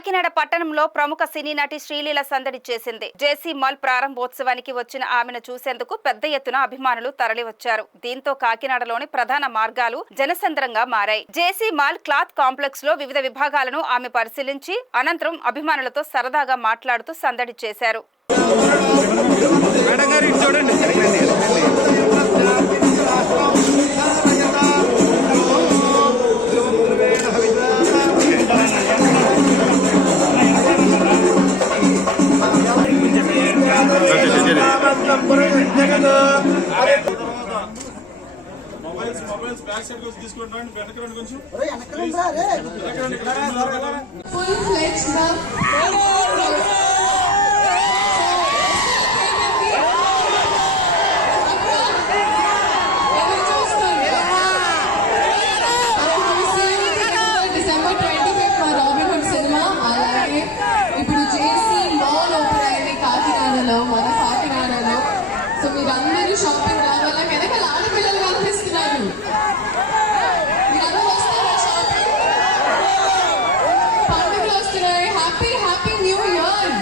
కాకినాడ పట్టణంలో ప్రముఖ సినీ నటి శ్రీలీల సందడి చేసింది. జేసీ మాల్ ప్రారంభోత్సవానికి వచ్చిన ఆమెను చూసేందుకు పెద్ద ఎత్తున అభిమానులు తరలివచ్చారు. దీంతో కాకినాడలోని ప్రధాన మార్గాలు జనసంద్రంగా మారాయి. జేసీ మాల్ క్లాత్ కాంప్లెక్స్ లో వివిధ విభాగాలను ఆమె పరిశీలించి అనంతరం అభిమానులతో సరదాగా మాట్లాడుతూ సందడి చేశారు. మొబైల్స్ బ్యాక్ సైడ్ వచ్చి తీసుకుంటాను వెనకరండి కొంచెం ఫుల్ ఫ్లెక్స్ గా December 25th మా రాబిన్హుడ్ సినిమా. అలాగే ఇప్పుడు జేసీ మాల్ ఓపెన్ అయింది కాకినాడలో, మన కాకినాడలో. సో మీరందరూ షాపింగ్ రావాలా, వెనకాల ఆడపిల్లలు కనిపిస్తున్నారు. మీరందరూ వస్తారా షాపింగ్? పండుగలు వస్తున్నాయి. Happy happy new year.